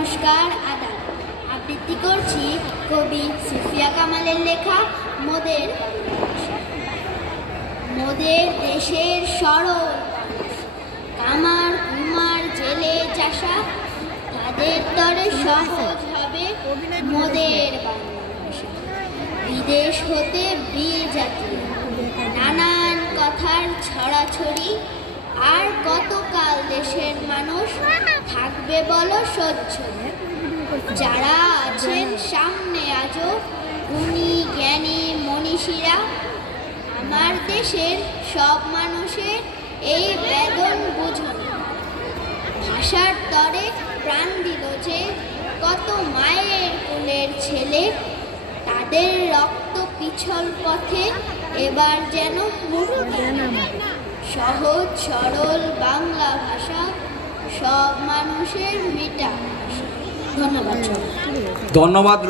নমস্কার, আদাব। আবৃত্তি করছি কবি সুফিয়া কামালের লেখা মোদের মোদের দেশের সরল মানুষ, কামার কুমার জেলে চাষা, তাদের তরে সহজ হবে মোদের বাংলা ভাষা। বিদেশ হতে বীর জাতীয় নানান কথার ছড়াছড়ি, আর কতকাল দেশের মানুষ থাকবে বলো সহ্য। যারা আছেন সামনে আজও গুণী জ্ঞানী মনীষীরা, আমার দেশের সব মানুষের এই বেদন বুঝুন। ভাষার তরে প্রাণ দিল যে কত মায়ের কোলের ছেলে, তাদের রক্ত পিছল পথে এবার যেন সহজ সরল বাংলা ভাষা সব মানুষের মেটা। ধন্যবাদ।